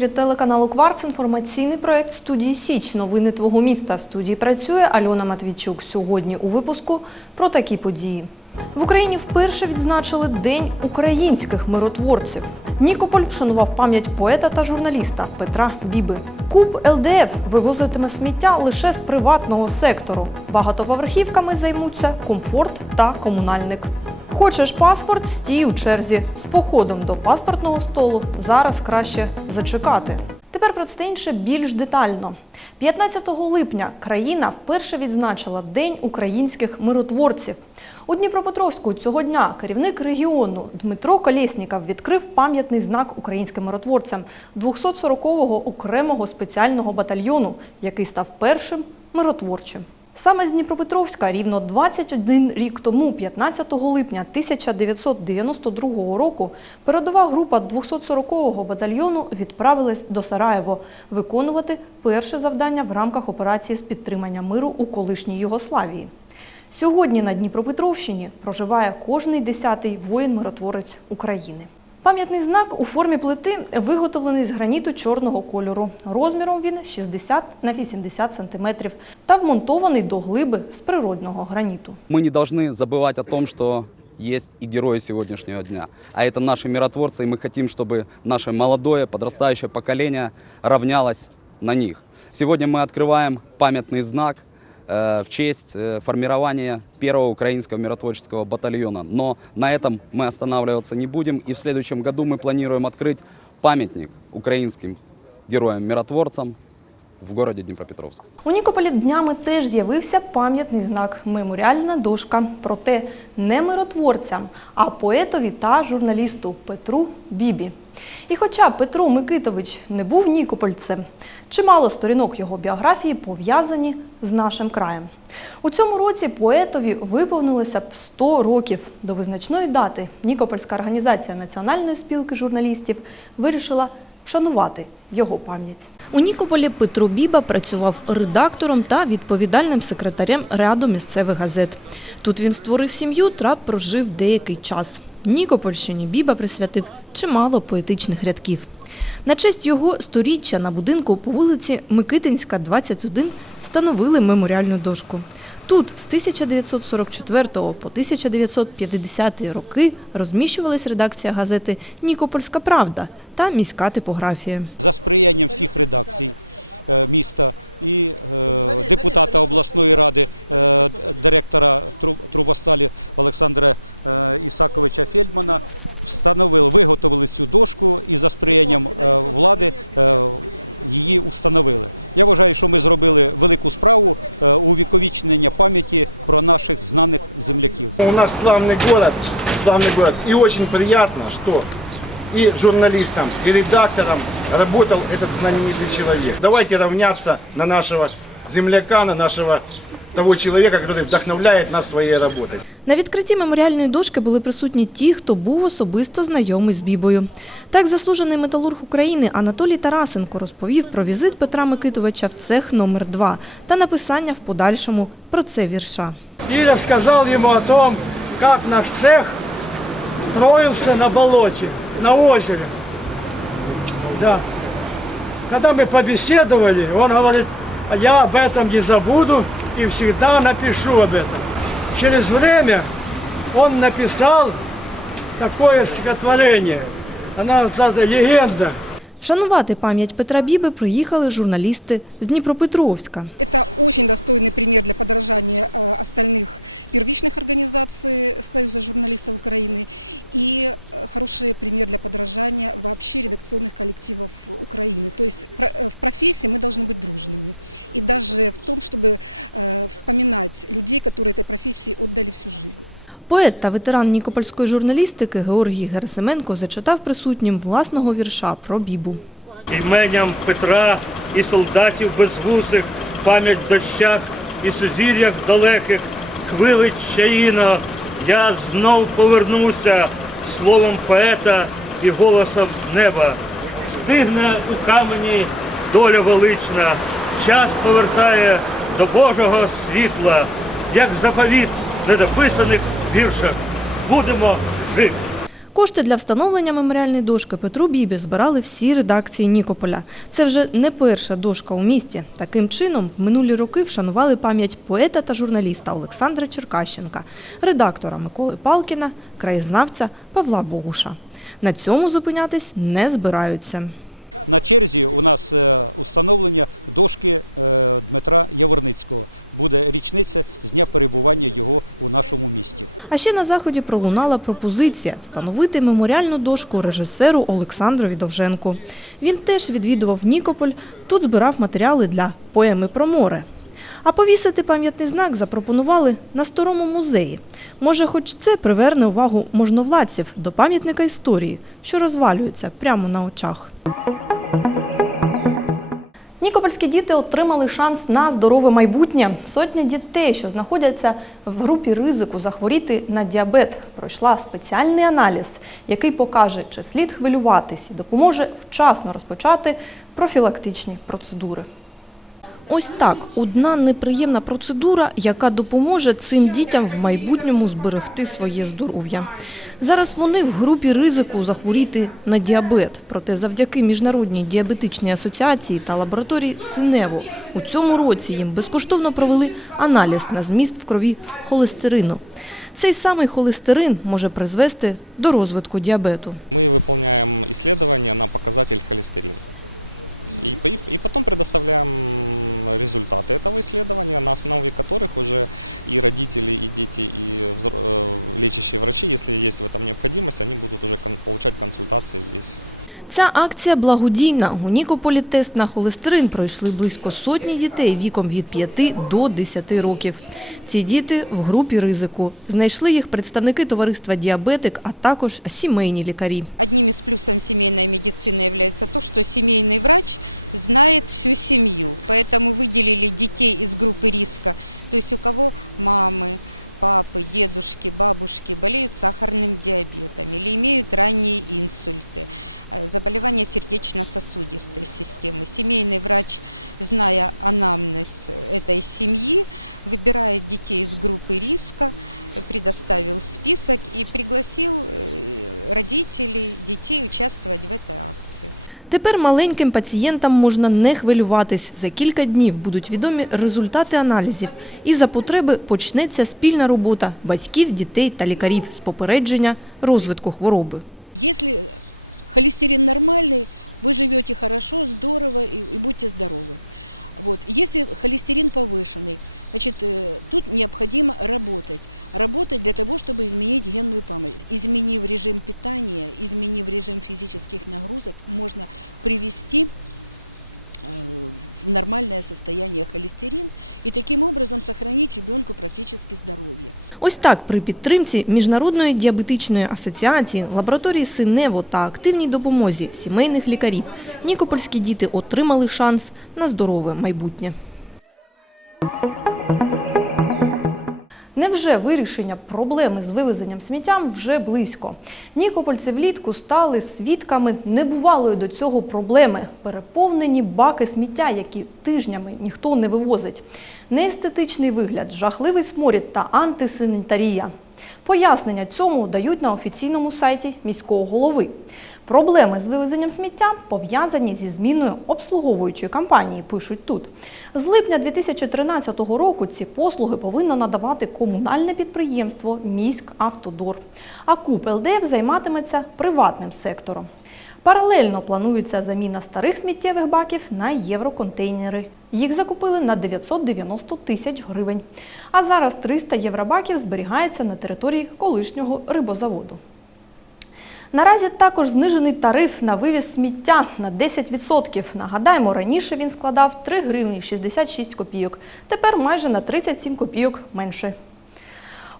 ефірі телеканалу Кварц інформаційний проект студії Січ. Новини твого міста. В студії працює Альона Матвійчук. Сьогодні у випуску про такі події. В Україні вперше відзначили День українських миротворців. Нікополь вшанував пам'ять поета та журналіста Петра Біби. Куб ЛДФ вивозитиме сміття лише з приватного сектору. Багатоповерхівками займуться комфорт та комунальник. Хочеш паспорт? Стій у черзі. З походом до паспортного столу зараз краще зачекати. Тепер про це інше більш детально. 15 липня країна вперше відзначила День українських миротворців. У Дніпропетровську цього дня керівник регіону Дмитро Колєсніков відкрив пам'ятний знак українським миротворцям 240-го окремого спеціального батальйону, який став першим миротворчим. Саме з Дніпропетровська рівно 21 рік тому, 15 липня 1992 року, передова група 240-го батальйону відправилась до Сараєво виконувати перше завдання в рамках операції з підтримання миру у колишній Югославії. Сьогодні на Дніпропетровщині проживає кожний десятий воїн-миротворець України. Пам'ятний знак у формі плити виготовлений з граніту чорного кольору. Розміром він 60 на 80 см та вмонтований до глиби з природного граніту. Мы не должны забывать о том, что есть и герои сегодняшнего дня. А это наши миротворцы, и мы хотим, чтобы наше молодое, подрастающее поколение равнялось на них. Сегодня мы открываем памятный знак э, в честь э, формирования первого украинского миротворческого батальона. Но на этом мы останавливаться не будем, и в следующем году мы планируем открыть памятник украинским героям-миротворцам в городе Днепропетровск. У Нікополі днями теж з'явився пам'ятний знак меморіальна дошка. Проте не миротворцям, а поетові та журналісту Петру Бібі. І хоча Петро Микитович не був нікопольцем, чимало сторінок його біографії пов'язані з нашим краєм. У цьому році поетові виповнилося б 100 років. До визначної дати Нікопольська організація Національної спілки журналістів вирішила вшанувати його пам'ять. У Нікополі Петро Біба працював редактором та відповідальним секретарем ряду місцевих газет. Тут він створив сім'ю та прожив деякий час. Нікопольщині Біба присвятив чимало поетичних рядків. На честь його сторіччя на будинку по вулиці Микитинська, 21 встановили меморіальну дошку. Тут з 1944 по 1950 роки розміщувалась редакція газети Нікопольська Правда та міська типографія. за сприянням всіх редакцій е, міста і е, депутата обласної ради, е, директора Тру- Трубосталі Олександра е, Ісаковича Фельдмана встановили, виготовили цю дошку і за сприянням влади її установили. Я вважаю, що ми зробили велику справу е, увіковічнення пам'яті про наших знаних земляків. У нас славный город, славный город. И очень приятно, что и журналистам, и редакторам работал этот знаменитый человек. Давайте равняться на нашего земляка, на нашего того человека, который вдохновляет нас своей работой. На відкритті меморіальної дошки були присутні ті, хто був особисто знайомий з Бібою. Так, заслужений металург України Анатолій Тарасенко розповів про візит Петра Микитовича в цех номер 2 та написання в подальшому про це вірша. и рассказал ему о том, как наш цех строился на болоте, на озере. Да. Когда мы побеседовали, он говорит, «А я об этом не забуду и всегда напишу об этом. Через время он написал такое стихотворение. Она называется «Легенда». Вшанувати пам'ять Петра Біби приїхали журналісти з Дніпропетровська. Это очень достойный пример для подражания э, остальных первичных организаций Союза журналистов Украины и э, хороший пример для подражания вообще редакционных коллективов Украины. То есть про- э, в профессии мы должны быть дружными. И даже в том, чтобы э, вспоминать людей, которые этой профессии отдали всю жизнь. Поет та ветеран нікопольської журналістики Георгій Герасименко зачитав присутнім власного вірша про Бібу. іменням Петра і солдатів безвусих, пам'ять дощах і сузір'ях далеких, хвилить чаїно, я знов повернуся словом поета і голосом неба. Стигне у камені доля велична, час повертає до Божого світла, як заповіт недописаних віршах. Будемо жити. Кошти для встановлення меморіальної дошки Петру Бібі збирали всі редакції Нікополя. Це вже не перша дошка у місті. Таким чином, в минулі роки вшанували пам'ять поета та журналіста Олександра Черкащенка, редактора Миколи Палкіна, краєзнавця Павла Богуша. На цьому зупинятись не збираються. На черзі у нас е, установлення дошки е, Дмитра Яворницького. Буде річниця з дня перебування його у нашому місті. А ще на заході пролунала пропозиція встановити меморіальну дошку режисеру Олександрові Довженку. Він теж відвідував Нікополь, тут збирав матеріали для поеми про море. А повісити пам'ятний знак запропонували на старому музеї. Може, хоч це приверне увагу можновладців до пам'ятника історії, що розвалюється прямо на очах. Нікопольські діти отримали шанс на здорове майбутнє. Сотня дітей, що знаходяться в групі ризику захворіти на діабет, пройшла спеціальний аналіз, який покаже, чи слід хвилюватись і допоможе вчасно розпочати профілактичні процедури. Ось так одна неприємна процедура, яка допоможе цим дітям в майбутньому зберегти своє здоров'я. Зараз вони в групі ризику захворіти на діабет. Проте завдяки міжнародній діабетичній асоціації та лабораторії Синево у цьому році їм безкоштовно провели аналіз на зміст в крові холестерину. Цей самий холестерин може призвести до розвитку діабету. Мы выполняем исследования на показатель холестерин. И, по- и потом предоставляем результаты этого исследования, на основе которых уже и родители, и дети, и взро- э, лечащие врачи, если есть в этом необходимость, они будут уже кон- получать консультации здесь. Ця акція благодійна. У Нікополі тест на холестерин пройшли близько сотні дітей віком від 5 до 10 років. Ці діти в групі ризику. Знайшли їх представники товариства «Діабетик», а також сімейні лікарі. Одним из плюсов семейной медицины является то, что семейный врач знает всю семью. Поэтому выделили детей из группы риска. То есть у кого мамы, папы, дедушки, бабушки болеют сахарным диабетом или имеют ранние инсульты, э, заболевания сердечно-сосудистой системы. Семейный врач, зная анамнез этой семьи, выбирает детей из группы риска, предоставил список и пригласил э, родителей, детей участвовать в этой акции. Тепер маленьким пацієнтам можна не хвилюватись. За кілька днів будуть відомі результати аналізів. І за потреби почнеться спільна робота батьків, дітей та лікарів з попередження розвитку хвороби. Если холестерин нормальный, вы живете хорошо, здорово и, и будьте здоровы. Вот. Если холестерин повышенный, значит, э, тут необходимо работать. Работать для того, чтобы изменить генную память. Изменив режим питания, изменив режим физических нагрузок, можно привести э, в нормальное состояние холестерин и таким образом сохранить ребенку практически здоровье. Ось так при підтримці Міжнародної діабетичної асоціації, лабораторії Синево та активній допомозі сімейних лікарів нікопольські діти отримали шанс на здорове майбутнє. Невже вирішення проблеми з вивезенням сміттям вже близько? Нікопольці влітку стали свідками небувалої до цього проблеми – переповнені баки сміття, які тижнями ніхто не вивозить. Неестетичний вигляд, жахливий сморід та антисанітарія. Пояснення цьому дають на офіційному сайті міського голови. Проблеми з вивезенням сміття пов'язані зі зміною обслуговуючої компанії, пишуть тут. З липня 2013 року ці послуги повинно надавати комунальне підприємство «Міськавтодор», а КУП ЛДФ займатиметься приватним сектором. Паралельно планується заміна старих сміттєвих баків на євроконтейнери. Їх закупили на 990 тисяч гривень. А зараз 300 євробаків зберігається на території колишнього рибозаводу. Наразі також знижений тариф на вивіз сміття на 10%. Нагадаємо, раніше він складав 3 гривні 66 копійок. Тепер майже на 37 копійок менше.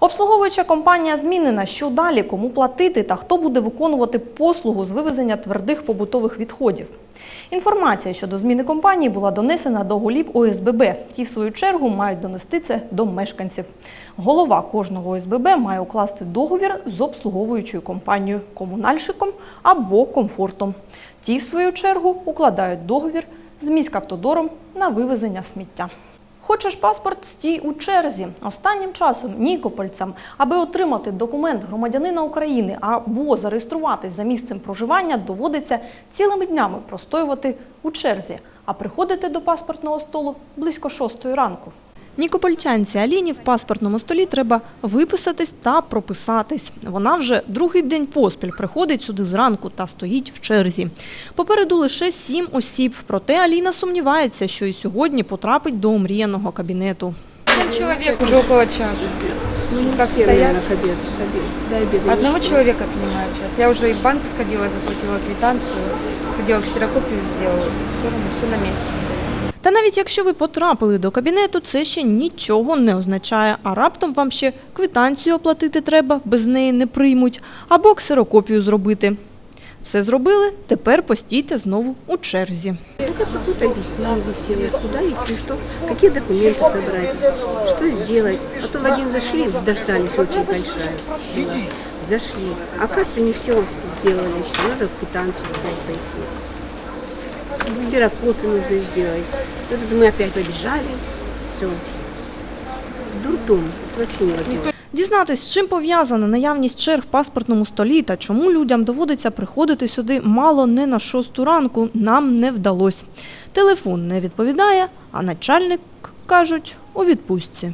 Обслуговуюча компанія змінена. Що далі, кому платити та хто буде виконувати послугу з вивезення твердих побутових відходів. Інформація щодо зміни компанії була донесена до голів ОСББ. Ті, в свою чергу, мають донести це до мешканців. Голова кожного ОСББ має укласти договір з обслуговуючою компанією, комунальщиком або комфортом. Ті, в свою чергу, укладають договір з міськавтодором на вивезення сміття. Хочеш паспорт, стій у черзі. Останнім часом нікопольцям, аби отримати документ громадянина України або зареєструватись за місцем проживання, доводиться цілими днями простоювати у черзі, а приходити до паспортного столу близько шостої ранку. Нікопольчанці Аліні в паспортному столі треба виписатись та прописатись. Вона вже другий день поспіль приходить сюди зранку та стоїть в черзі. Попереду лише сім осіб. Проте Аліна сумнівається, що і сьогодні потрапить до омріяного кабінету. Семь человек уже около часа. как стоят. Одного человека принимают час. Я уже и в банк сходила, заплатила квитанцию, сходила ксерокопию сделала. Все равно все на месте стоит. Та навіть якщо ви потрапили до кабінету, це ще нічого не означає. А раптом вам ще квитанцію оплатити треба, без неї не приймуть, або ксерокопію зробити. Все зробили, тепер постійте знову у черзі. Кто-то объяснил, висела, куда идти, что, какие документы собрать, что сделать. Потом в один зашли, дождались, очень большая была. Зашли. А оказывается, не все сделали еще. Надо квитанцию взять пойти. Ксерокопию нужно сделать. Вот это мы опять побежали. Все. Дурдом. Это вообще невозможно. Дізнатись, з чим пов'язана наявність черг в паспортному столі та чому людям доводиться приходити сюди мало не на шосту ранку, нам не вдалося. Телефон не відповідає, а начальник, кажуть, у відпустці.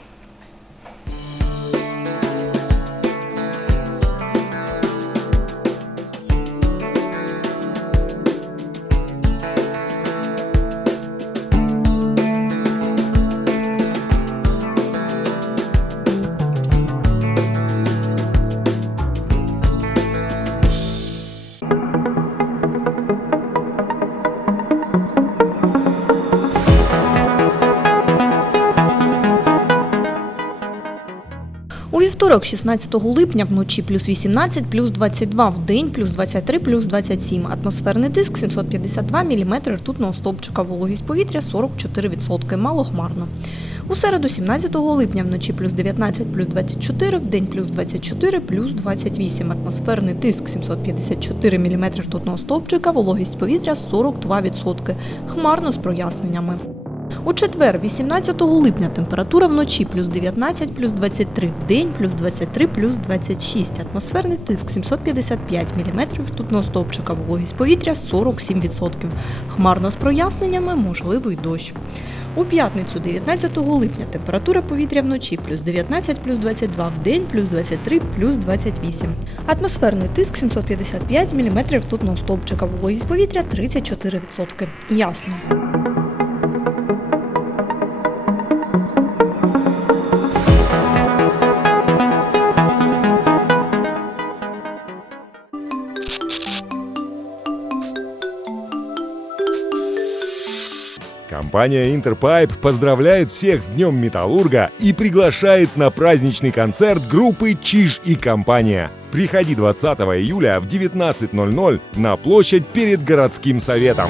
Вівторок, 16 липня, вночі плюс 18, плюс 22, в день плюс 23, плюс 27. Атмосферний тиск 752 мм ртутного стовпчика, вологість повітря 44%, малохмарно. У середу, 17 липня, вночі плюс 19, плюс 24, в день плюс 24, плюс 28. Атмосферний тиск 754 мм ртутного стовпчика, вологість повітря 42%, хмарно з проясненнями. У четвер, 18 липня, температура вночі плюс 19, плюс 23, в день плюс 23, плюс 26. Атмосферний тиск 755 мм ртутного стовпчика, вологість повітря 47%. Хмарно з проясненнями, можливий дощ. У п'ятницю, 19 липня, температура повітря вночі плюс 19, плюс 22, в день плюс 23, плюс 28. Атмосферний тиск 755 мм ртутного стовпчика, вологість повітря 34%. Ясно. Компания Интерпайп поздравляет всех с Днем Металлурга и приглашает на праздничный концерт группы Чиж и компания. Приходи 20 июля в 19.00 на площадь перед городским советом.